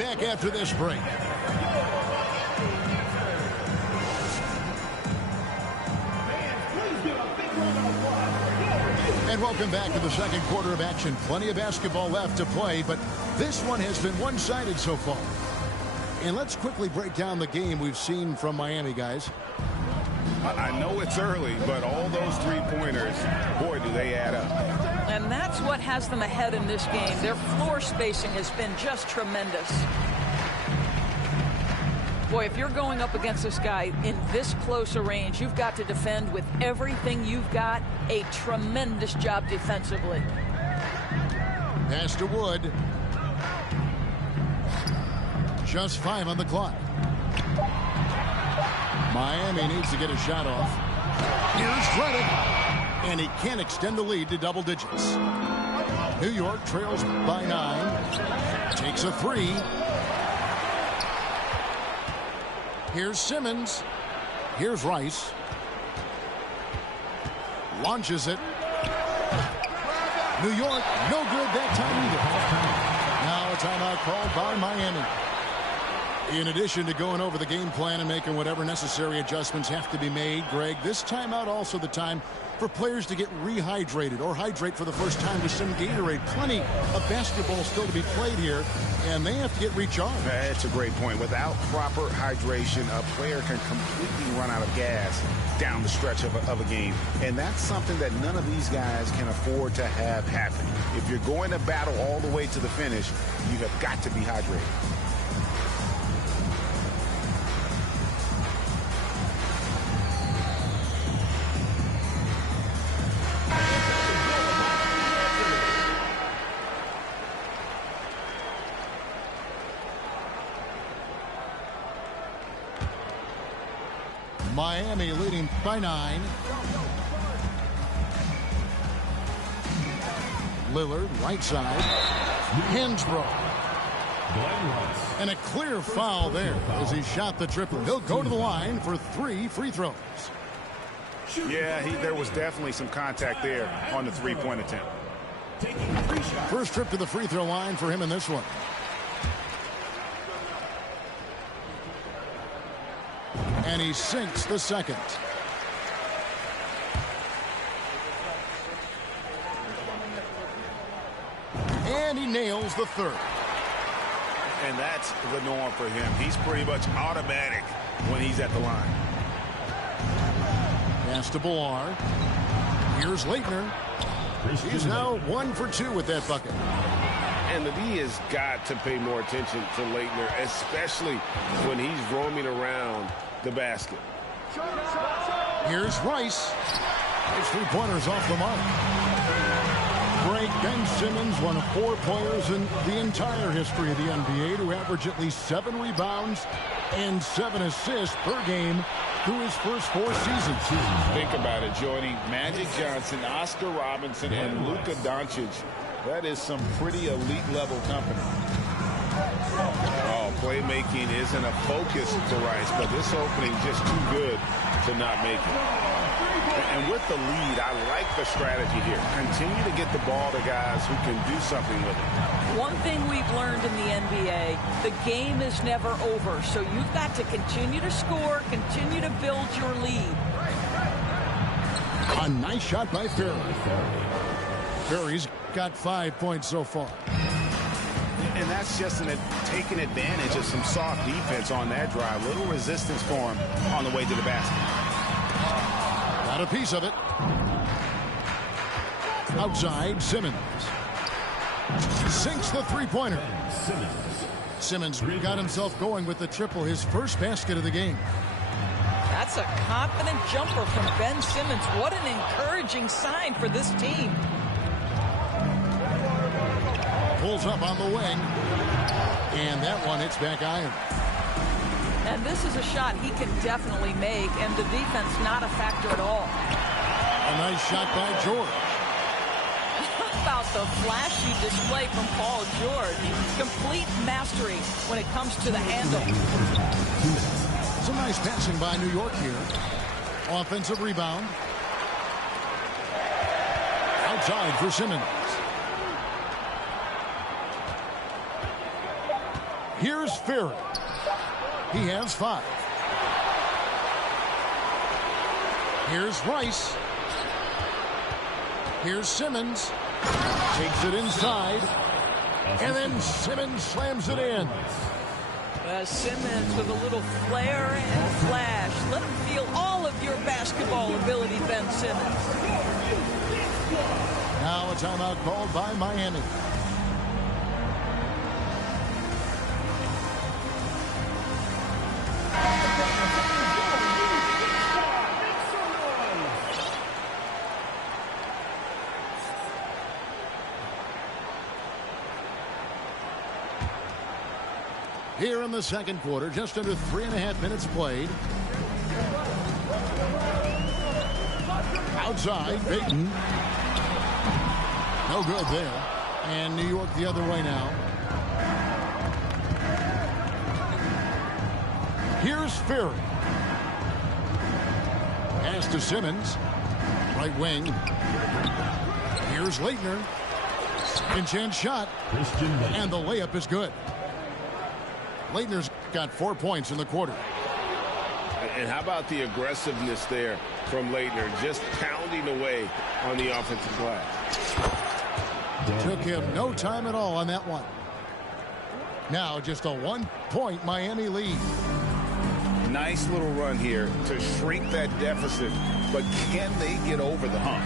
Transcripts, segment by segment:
back after this break. And welcome back to the second quarter of action. Plenty of basketball left to play, but this one has been one-sided so far. And let's quickly break down the game we've seen from Miami, guys. I know it's early, but all those three-pointers, boy, do they add up. And that's what has them ahead in this game. Their floor spacing has been just tremendous. Boy, if you're going up against this guy in this close a range, you've got to defend with everything you've got. A tremendous job defensively. Pass to Wood. Just 5 on the clock. Miami needs to get a shot off. Here's Redick. And he can't extend the lead to double digits. New York trails by 9. Takes a 3. Here's Simmons. Here's Rice. Launches it. New York, no good that time either. Now a timeout called by Miami. In addition to going over the game plan and making whatever necessary adjustments have to be made, Greg, this timeout also the time for players to get rehydrated or hydrate for the first time with some Gatorade. Plenty of basketball still to be played here, and they have to get recharged. That's a great point. Without proper hydration, a player can completely run out of gas down the stretch of a game. And that's something that none of these guys can afford to have happen. If you're going to battle all the way to the finish, you have got to be hydrated. Miami leading by 9. Lillard, right side. Hands broke. And a clear foul there as he shot the triple. He'll go to the line for 3 free throws. Yeah, there was definitely some contact there on the three-point attempt. First trip to the free throw line for him in this one. And he sinks the second. And he nails the third. And that's the norm for him. He's pretty much automatic when he's at the line. Pass to Bullar. Here's Leitner. He's now 1 for 2 with that bucket. And the D has got to pay more attention to Leitner, especially when he's roaming around the basket. Here's Rice. His three-pointers off the mark. Greg, Ben Simmons, one of 4 players in the entire history of the NBA to average at least 7 rebounds and 7 assists per game through his first 4 seasons. Think about it, Jordy. Magic Johnson, Oscar Robinson, and Luka Doncic. That is some pretty elite-level company. Oh, playmaking isn't a focus for Rice, but this opening just too good to not make it. And with the lead, I like the strategy here. Continue to get the ball to guys who can do something with it. One thing we've learned in the NBA, the game is never over. So you've got to continue to score, continue to build your lead. A nice shot by Ferry. Ferry's got 5 points so far. And that's just taking advantage of some soft defense on that drive. Little resistance for him on the way to the basket. Got a piece of it. Outside, Simmons. Sinks the three-pointer. Simmons got himself going with the triple, his first basket of the game. That's a confident jumper from Ben Simmons. What an encouraging sign for this team. Pulls up on the wing. And that one hits back iron. And this is a shot he can definitely make, and the defense not a factor at all. A nice shot by George. How about the flashy display from Paul George? Complete mastery when it comes to the handle. Some nice passing by New York here. Offensive rebound. Outside for Simmons. Here's Ferry. He has 5. Here's Rice. Here's Simmons. Takes it inside. And then Simmons slams it in. Simmons with a little flair and flash. Let him feel all of your basketball ability, Ben Simmons. Now a timeout called by Miami. Here in the second quarter, just under 3.5 minutes played. Outside, Payton. No good there. And New York the other way now. Here's Ferry. Pass to Simmons. Right wing. Here's Leitner. Second chance shot. And the layup is good. Leitner's got 4 points in the quarter. And how about the aggressiveness there from Leitner, just pounding away on the offensive glass. Took him no time at all on that one. Now just a 1-point Miami lead. Nice little run here to shrink that deficit, but can they get over the hump?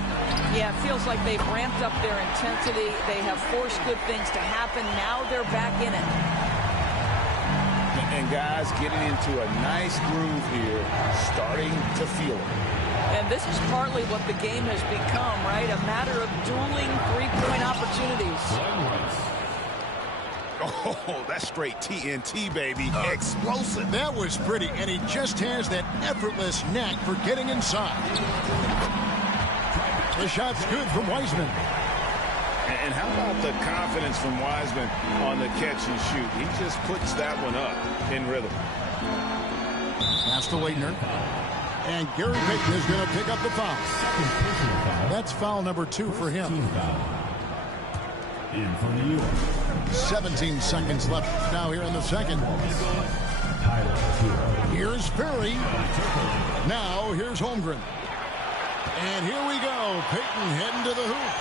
Yeah, it feels like they've ramped up their intensity. They have forced good things to happen. Now they're back in it. And guys getting into a nice groove here, starting to feel it. And this is partly what the game has become, right? A matter of dueling three-point opportunities. Oh, that's straight TNT, baby. Explosive. That was pretty, and he just has that effortless knack for getting inside. The shot's good from Wiseman. And how about the confidence from Wiseman on the catch and shoot? He just puts that one up in rhythm. Pass to Leitner. And Gary Payton is going to pick up the foul. That's foul number 2 for him. In for New York. 17 seconds left now here in the second. Here's Ferry. Now here's Holmgren. And here we go. Payton heading to the hoop.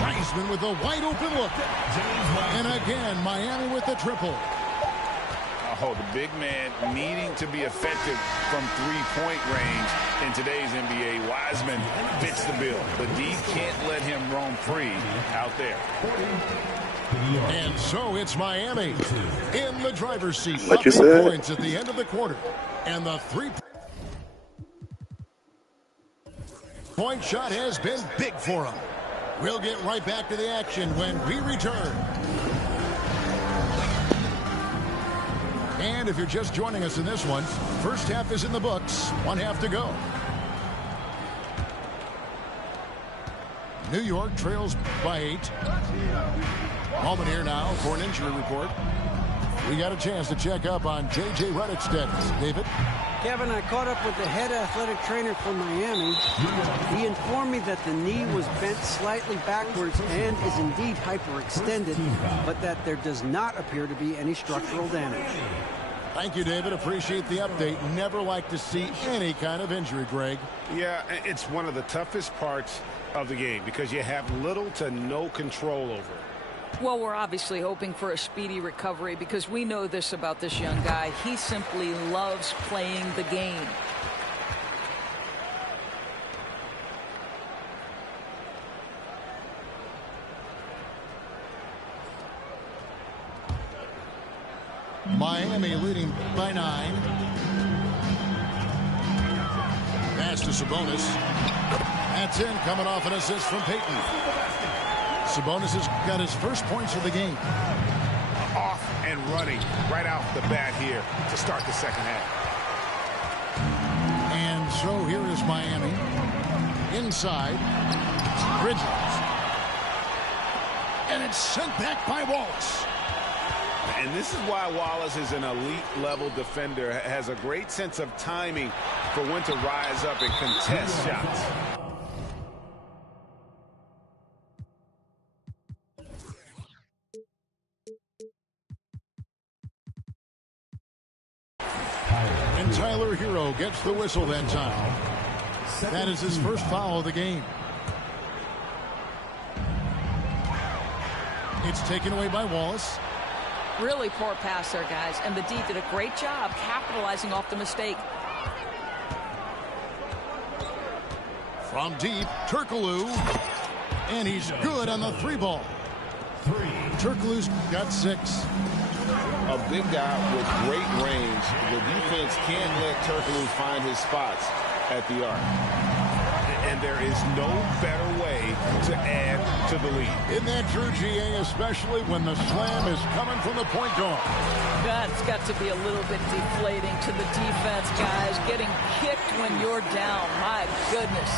Wiseman with a wide open look. And again, Miami with the triple. Oh, the big man needing to be effective from three-point range in today's NBA. Wiseman fits the bill. The D can't let him roam free out there. And so it's Miami in the driver's seat. What you 8 said? points at the end of the quarter. And the three-point shot has been big for him. We'll get right back to the action when we return. And if you're just joining us in this one, first half is in the books. 1 half to go. New York trails by 8. Moment here now for an injury report. We got a chance to check up on J.J. Redick's status. David? Kevin, I caught up with the head athletic trainer from Miami. He informed me that the knee was bent slightly backwards and is indeed hyperextended, but that there does not appear to be any structural damage. Thank you, David. Appreciate the update. Never like to see any kind of injury, Greg. Yeah, it's one of the toughest parts of the game because you have little to no control over it. Well, we're obviously hoping for a speedy recovery because we know this about this young guy. He simply loves playing the game. Miami leading by 9. Pass to Sabonis. That's in, coming off an assist from Payton. Sabonis has got his first points of the game. Off and running right off the bat here to start the second half. And so here is Miami. Inside. Bridges. And it's sent back by Wallace. And this is why Wallace is an elite-level defender, has a great sense of timing for when to rise up and contest shots. Tyler Hero gets the whistle that time. That is his first foul of the game. It's taken away by Wallace. Really poor pass there, guys, and the D did a great job capitalizing off the mistake. From deep, Turkoglu, and he's good on the 3-ball. Turkoglu's got 6. A big guy with great range. The defense can't let Turkoglu find his spots at the arc. And there is no better way to add to the lead. Isn't that true, GA, especially when the slam is coming from the point guard? That's got to be a little bit deflating to the defense, guys. Getting kicked when you're down. My goodness.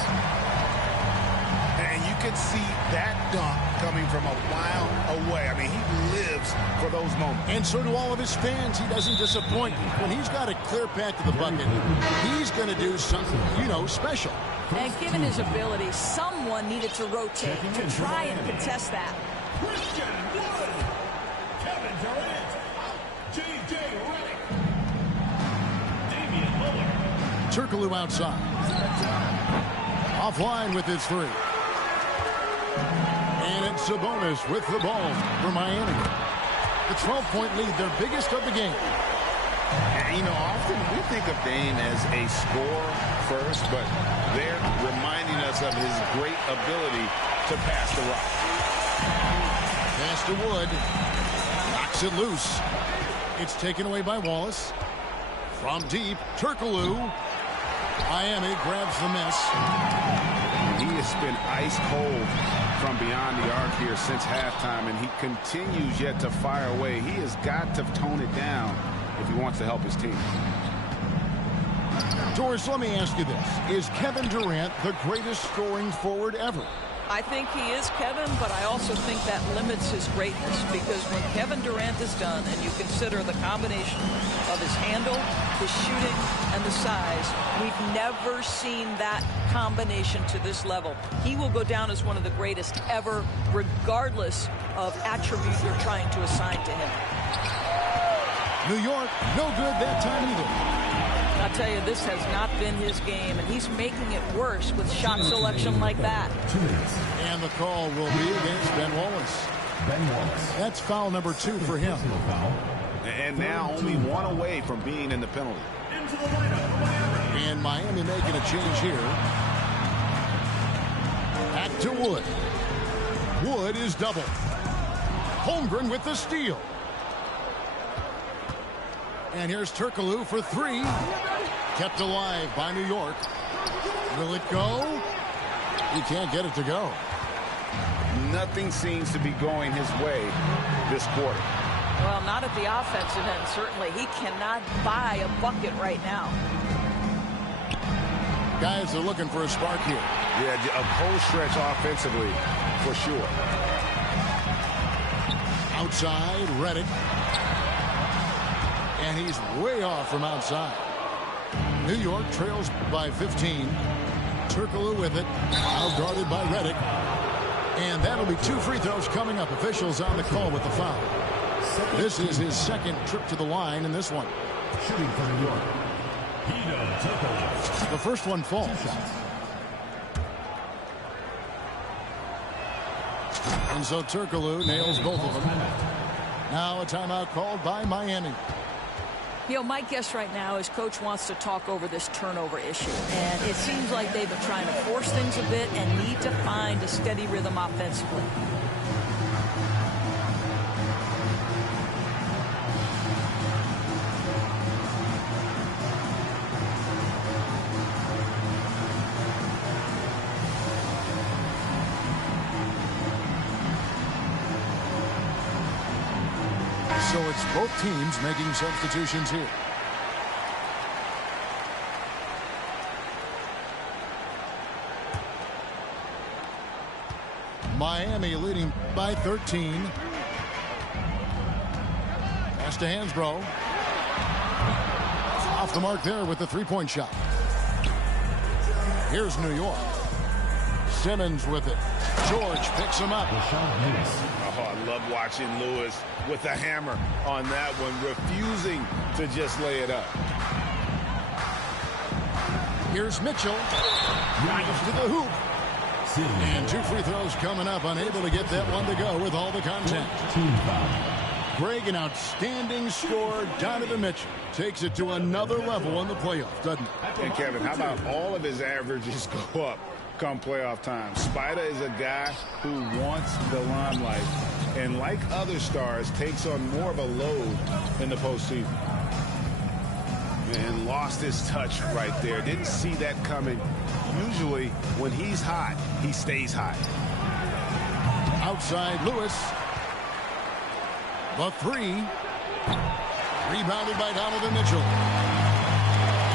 And you can see that dunk coming from a while away. I mean, he lives for those moments. And so do all of his fans. He doesn't disappoint. When he's got a clear path to the bucket, he's going to do something, special. And given his ability, someone needed to rotate to try and contest that. Kevin Durant, J.J. Redick, Damian Lillard. Turkoglu outside. Offline with his 3. And it's Sabonis with the ball for Miami. The 12-point lead, their biggest of the game. And, often we think of Dame as a scorer first, but they're reminding us of his great ability to pass the rock. Pass to Wood. Knocks it loose. It's taken away by Wallace. From deep, Turkoglu. Miami grabs the miss. He has been ice cold from beyond the arc here since halftime, and he continues yet to fire away. He has got to tone it down if he wants to help his team. Doris, let me ask you this. Is Kevin Durant the greatest scoring forward ever? I think he is, Kevin, but I also think that limits his greatness, because when Kevin Durant is done and you consider the combination of his handle, his shooting, and the size, we've never seen that combination to this level. He will go down as one of the greatest ever, regardless of attribute you're trying to assign to him. New York, no good that time either. I'll tell you, this has not been his game, and he's making it worse with shot selection like that. And the call will be against Ben Wallace. That's foul number 2 for him. And now only 1 away from being in the penalty. And Miami making a change here. Back to Wood. Wood is double. Holmgren with the steal. And here's Turkoglu for 3. Kept alive by New York. Will it go? He can't get it to go. Nothing seems to be going his way this quarter. Well, not at the offensive end, certainly. He cannot buy a bucket right now. Guys are looking for a spark here. Yeah, a cold stretch offensively, for sure. Outside, Redick. And he's way off from outside. New York trails by 15. Turkoglu with it. Now guarded by Redick. And that'll be 2 free throws coming up. Officials on the call with the foul. This is his second trip to the line in this one. Shooting for New York, The first one falls. And so Turkoglu nails both of them. Now a timeout called by Miami. My guess right now is Coach wants to talk over this turnover issue. And it seems like they've been trying to force things a bit and need to find a steady rhythm offensively. So it's both teams making substitutions here. Miami leading by 13. Pass to Hansbrough. Off the mark there with the 3-point shot. Here's New York. Simmons with it. George picks him up. Oh, I love watching Lewis with the hammer on that one, refusing to just lay it up. Here's Mitchell. Drives to the hoop. And 2 free throws coming up. Unable to get that one to go with all the contact. Greg, an outstanding score. Donovan Mitchell takes it to another level in the playoffs, doesn't it? And Kevin, how about all of his averages go up come playoff time? Spider is a guy who wants the limelight, and like other stars, takes on more of a load in the postseason. And lost his touch right there. Didn't see that coming. Usually, when he's hot, he stays hot. Outside Lewis. The 3. Rebounded by Donovan Mitchell.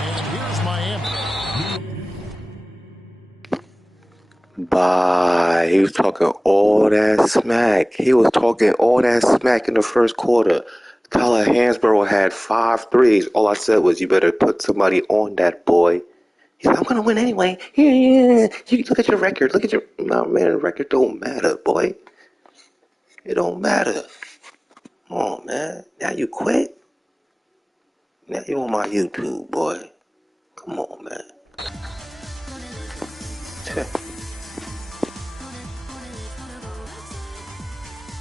And here's Miami. Bye. He was talking all that smack. He was talking all that smack in the first quarter. Tyler Hansborough had 5 threes. All I said was, you better put somebody on that boy. He said, I'm going to win anyway. Yeah. You look at your record. Look at your... No, man, the record don't matter, boy. It don't matter. Come on, man. Now you quit? Now you on my YouTube, boy. Come on, man.